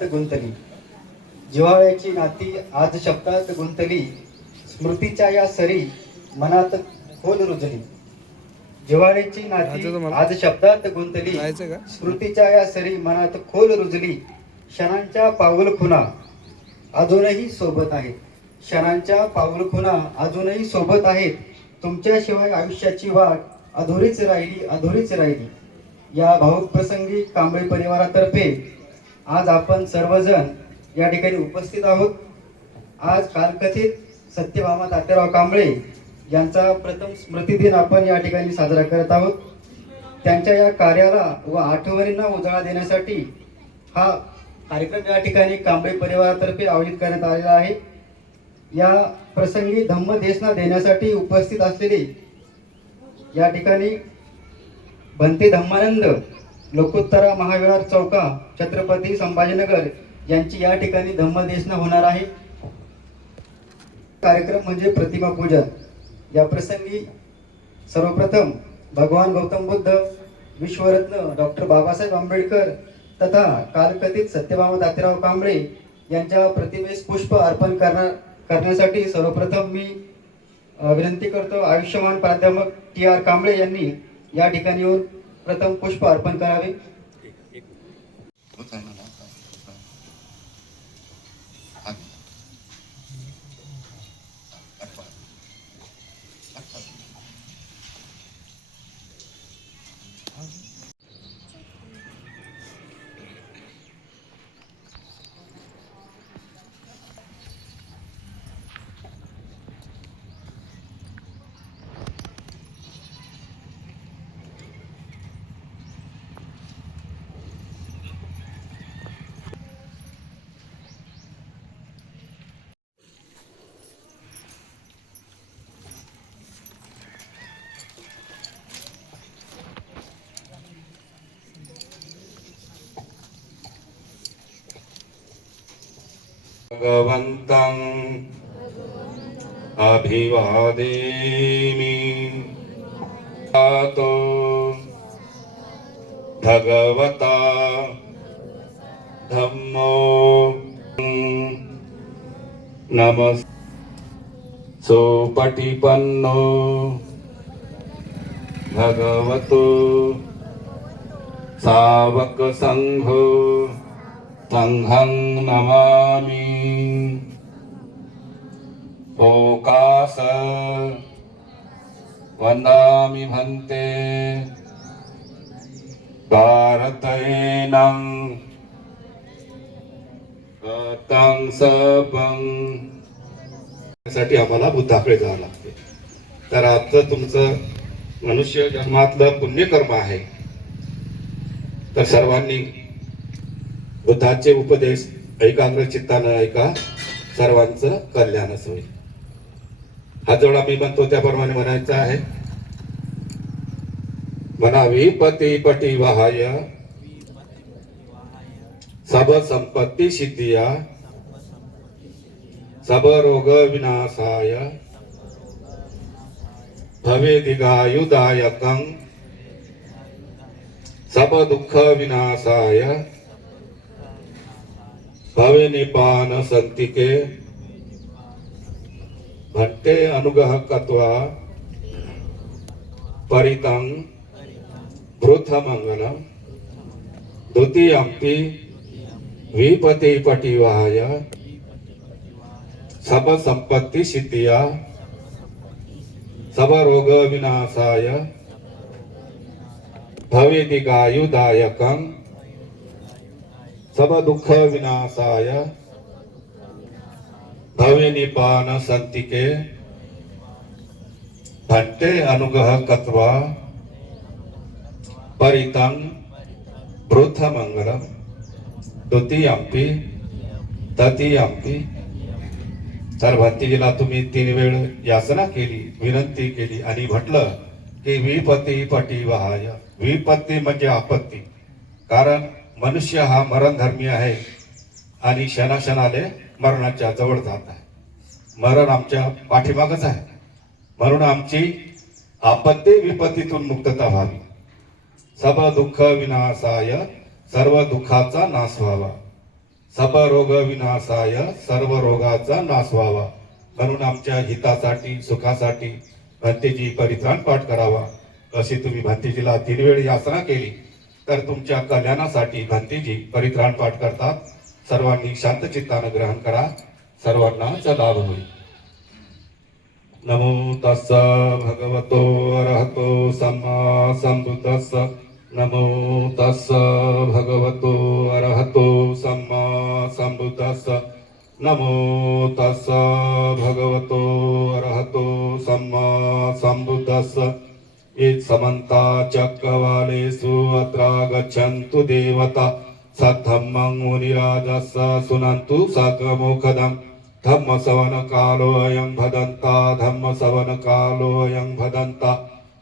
शब्दात गुंतली, जिव्हाळ्याची नाती आज शब्दात गुंतली, स्मृतीच्या या सरी मनात खोल रुजली. जिव्हाळ्याची नाती आज शब्दात गुंतली, स्मृतीच्या या सरी मनात खोल रुजली. क्षणांच्या पाऊल खुणा अजूनही सोबत आहेत, क्षणांच्या पाऊल खुणा अजूनही सोबत आहेत. तुमच्याशिवाय आयुष्याची वाट अधुरीच राहिली, अधुरीच राहिली. या भाऊक प्रसंगी कांबळे परिवारातर्फे आज आपण सर्वजण या ठिकाणी उपस्थित आहोत. आज कालकथित सत्यभामा तात्याराव कांबळे यांचा प्रथम स्मृती दिन आपण या ठिकाणी साजरा करत आहोत. त्यांच्या या कार्याला व आठवणींना उजाळा देण्यासाठी हा कार्यक्रम या ठिकाणी कांबळे परिवारातर्फे आयोजित करण्यात आलेला आहे. या प्रसंगी धम्मदेशना देण्यासाठी उपस्थित असलेले या ठिकाणी भंते धम्मानंद लोकोत्तरा महाविहार चौका छत्रपती संभाजीनगर यांची या ठिकाणी धम्मदेशना होणार आहे. कार्यक्रम म्हणजे प्रतिमा पूजन. या प्रसंगी सर्वप्रथम भगवान गौतम बुद्ध, विश्वरत्न डॉक्टर बाबासाहेब आंबेडकर तथा कालकथित सत्यभामा तात्याराव कांबळे यांच्या प्रतिमेस पुष्प अर्पण करण्यासाठी सर्वप्रथम मी विनंती करतो, आयुष्यमान प्राध्यापक TR कांबळे यांनी या ठिकाणी येऊन प्रथम पुष्प अर्पण करावे. भगवन्तं अभिवादेमि तो भगवता धम्मो नमः सुपटिपन्नो भगवतो सावक संघो संघं नमामि. ओकास वन्दामि भन्ते भारतेनं गतं सबं. साठी आम्हाला बुद्धाकडे जावं लागते. तर आजचं तुमचं मनुष्य जन्मातलं पुण्यकर्म आहे. तर सर्वांनी बुद्धाचे उपदेश एकाग्र चित्तानं ऐका, सर्वांचं कल्याणच होईल. हा जोडा मी म्हणतो त्याप्रमाणे म्हणायचा आहे. म्हणावी पती पटी वहाय सब संपत्ती सिद्धिया सब रोग विनाशाय भवे दीर्घायुदायकं सब दुःख विनाशाय भवे निपान संतिके भट्टे अनुग्रह कत्वा परितं भृथ मंगलम. द्वितीयंपि विपति पटिवाय सब संपत्ति सिद्धिया सब रोग विनाशाय भवे दीर्घायुदायकं सब दुःख विनाशाय भवे निपान संतिके भट्टे अनुग्रह कत्वा परितं भृथ मंगलम. द्वितीयंपि तृतीयंपि. तर भंतीजीला तुम्ही 3 वेळ याचना केली, विनंती केली आणि म्हटलं की विपत्ती पटी वहाय. विपत्ती म्हणजे आपत्ती. कारण मनुष्य हा मरणधर्मी आहे आणि क्षणाक्षणाले मरणाच्या जवळ जात आहे. मरण आमच्या पाठीमागच आहे. म्हणून आमची आपत्ती विपत्तीतून मुक्तता व्हावी. सब दुःख विनाशाय, सर्व दुःखाचा नाश व्हावा. सबरोग विनाशाय, सर्व रोगाचा नाश व्हावा म्हणून आमच्या हितासाठी सुखासाठी भंतेजी परित्राण पाठ करावा अशी तुम्ही भंतेजीला 3 वेळ याचना केली तर तुमच्या कल्याणासाठी भंतेजी परित्राण पाठ करतात. सर्वांनी शांत चित्तानं ग्रहण करा, सर्वांना लाभ होईल. नमो तस्स भगवतो अरहतो सम्मा संबुद्धस्स. नमो तस्स भगवतो अरहतो सम्मा संबुद्धस्स. नमो तस्स भगवतो अरहतो सम्मा संबुद्धस्स. इत समन्ता चक्रवालेषु अत्र गच्छन्तु देवता सद्धम्मं मुनिराजस्स सुनन्तु सकमुखदम्. धम्म सवन कालो अयं भदन्ता, धम्म सवन कालो अयं भदन्ता,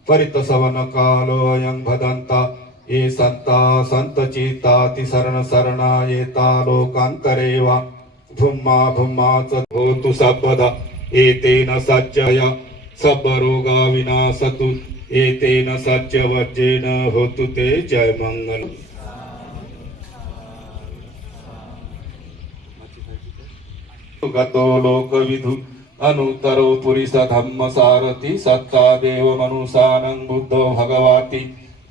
परित सवन कालो अयं भदन्ता. ये संता संत चित्ताति शरण शरणा येता लोकांतरे वा. भुम्मा भुम्मा च होतु सर्वदा एतेन सच्चया सर्वरोगा विनाशतु. एतेन सच्च वज्रेन होतु ते जय मंगल. गतो लोकविदु अनुत्तरो पुरिस धम्म सारथि. सत्ता देव मनुषानं बुद्धो भगवाति.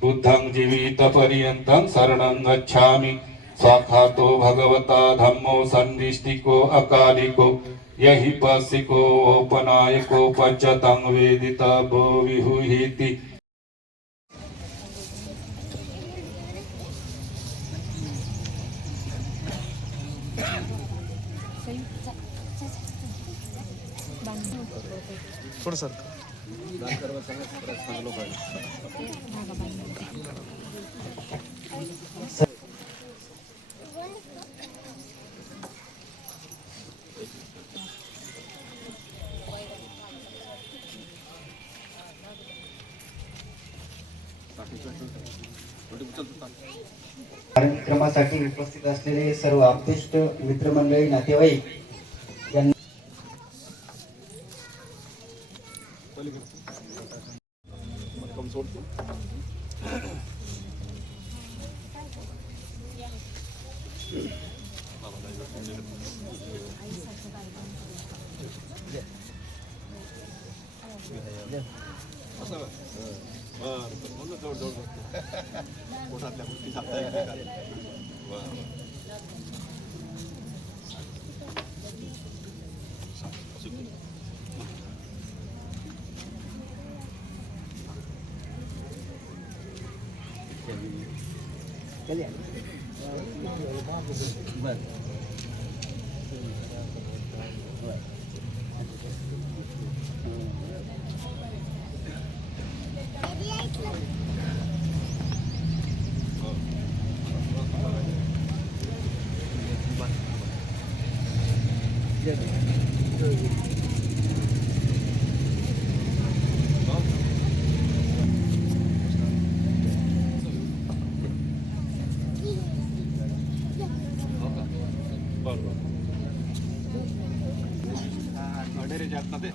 बुद्धं जीवित पर्यन्तं शरणं गच्छामि. स्वाखातो भगवता धम्मो सन्निष्ठिको अकालिको. यहि पस्सिको ओपनायको पच्यतं वेदितव्यो विहुहीति. थोडं सर कार्यक्रमासाठी उपस्थित असलेले सर्व आप्तेष्ट मित्रमंडळी नातेवाईक यांना अडेरे जात ना ते